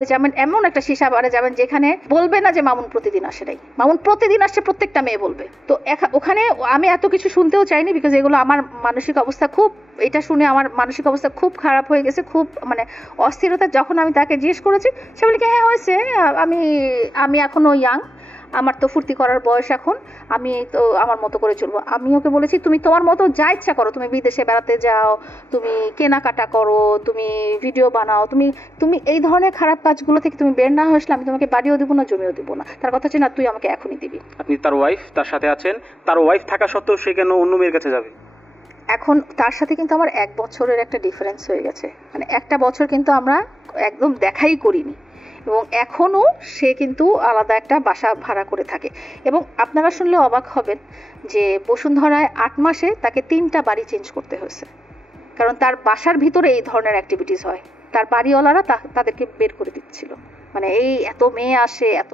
যেমন এমন একটা সীসা বারে যাবেন যেখানে বলবে না যে মামুন প্রতিদিন আসে নাই, মামুন প্রতিদিন আসছে, প্রত্যেকটা মেয়ে বলবে। তো ওখানে আমি এত কিছু শুনতেও চাইনি, বিকজ এগুলো আমার মানসিক অবস্থা খুব, এটা শুনে আমার মানসিক অবস্থা খুব খারাপ হয়ে গেছে, খুব মানে অস্থিরতা। যখন আমি তাকে জিজ্ঞেস করেছি, সে বলে কি হ্যাঁ হয়েছে, আমি আমি এখনো ইয়াং, আমার তো ফুর্তি করার বয়স এখন, আমি তো আমার মতো করে চলবো। আমি ওকে বলেছি তুমি তোমার মতো যা ইচ্ছা করো, তুমি বিদেশে বেড়াতে যাও, তুমি কেনাকাটা করো, তুমি ভিডিও বানাও, তুমি তুমি এই ধরনের খারাপ কাজগুলো থেকে তুমি বের না হসলে আমি তোমাকে বাড়িও দিব না, জমিও দিব না। তার কথা হচ্ছে না তুই আমাকে এখনই দিবি। আপনি তার ওয়াইফ, তার সাথে আছেন, তার ওয়াইফ থাকা সত্ত্বেও সে কেন অন্য মেয়ের কাছে যাবে? এখন তার সাথে কিন্তু আমার 1 বছরের একটা ডিফারেন্স হয়ে গেছে, মানে একটা বছর কিন্তু আমরা একদম দেখাই করিনি, এবং এখনো সে কিন্তু আলাদা একটা বাসা ভাড়া করে থাকে। এবং আপনারা শুনলে অবাক হবেন যে বসুন্ধরায় 8 মাসে তাকে 3টা বাড়ি চেঞ্জ করতে হয়েছে, কারণ তার বাসার ভিতরে এই ধরনের অ্যাক্টিভিটিস হয়। তার বাড়িওয়ালারা তাদেরকে বের করে দিচ্ছিল, মানে এই এত মেয়ে আসে, এত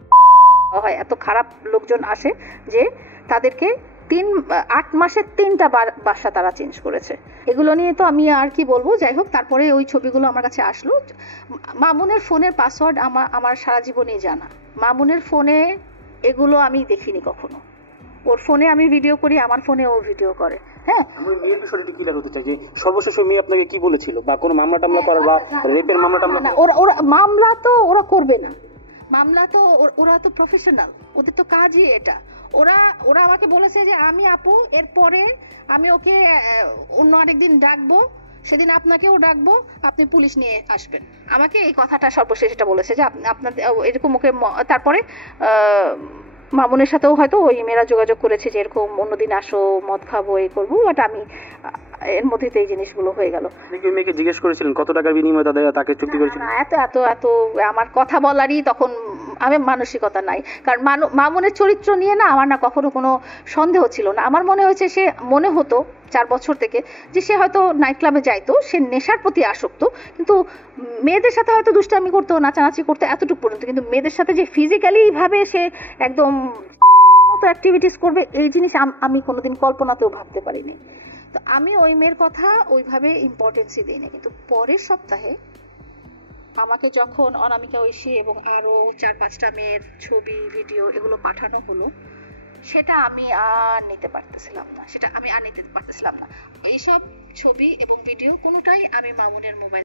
হয়, এত খারাপ লোকজন আসে যে তাদেরকে 8 মাসে 3টা বাসা তারা চেঞ্জ করেছে। এগুলো নিয়ে তো আমি আর কি বলবো, যাই হোক। তারপরে ওই ছবিগুলো আমার কাছে আসলো। মামুনের ফোনের পাসওয়ার্ড আমার সারা জীবনেই জানা। মামুনের ফোনে এগুলো আমি দেখিনি কখনো। ওর ফোনে আমি ভিডিও করি, আমার ফোনে ও ভিডিও করে। হ্যাঁ, আমি মেয়ের বিষয়টা ক্লিয়ার হতে চাই যে সর্বশেষ মেয়ে আপনাকে কি বলেছিল, বা কোনো মামলা টামলা করার বা রেপের মামলা টামলা? ওরা মামলা তো ওরা করবে না, মামলা তো ওরা তো প্রফেশনাল, ওদের তো কাজই এটা। ওরা ওরা আমাকে বলেছে যে আমি আপু এরপরে আমি ওকে অন্য আরেকদিন ডাকবো, সেদিন আপনাকেও ডাকবো, আপনি পুলিশ নিয়ে আসবেন। আমাকে এই কথাটা সর্বশেষ এটা বলেছে যে আপনার এরকম ওকে। তারপরে মামুনের সাথেও হয়তো ওই মেয়েরা যোগাযোগ করেছে যে এরকম অন্যদিন আসো, মদ খাবো, এই করবো, বাট আমি এর মধ্যে তো এই জিনিসগুলো হয়ে গেল। মেয়েকে জিজ্ঞেস করেছিলেন কত টাকার বিনিময়ে তাকে চুক্তি করেছিলেন? এত এত এত আমার কথা বলারই তখন আমি মানসিকতা নাই, কারণ মামুনের চরিত্র নিয়ে না আমার না কখনো কোনো সন্দেহ ছিল না। আমার মনে হয়েছে সে মনে হতো 4 বছর থেকে যে সে হয়তো নাইট ক্লাবে যাইতো, সে নেশার প্রতি আসক্ত, কিন্তু মেয়েদের সাথে হয়তো দুষ্টামি করতো, নাচানাচি করতো, এতটুকু পর্যন্ত। কিন্তু মেয়েদের সাথে যে ফিজিক্যালি ভাবে সে একদম মতো অ্যাক্টিভিটিস করবে, এই জিনিস আমি কোনোদিন কল্পনাতেও ভাবতে পারিনি। তো আমি ওই মেয়ের কথা ওইভাবে ইম্পর্টেন্সই দিই না। কিন্তু পরের সপ্তাহে আমাকে যখন অনামিকা ঐশী এবং আরো 4-5টা মেয়ের ছবি, ভিডিও এগুলো পাঠানো হলো, সেটা আমি আর নিতে পারতেছিলাম না, এইসব ছবি এবং ভিডিও কোনোটাই আমি মামুনের মোবাইল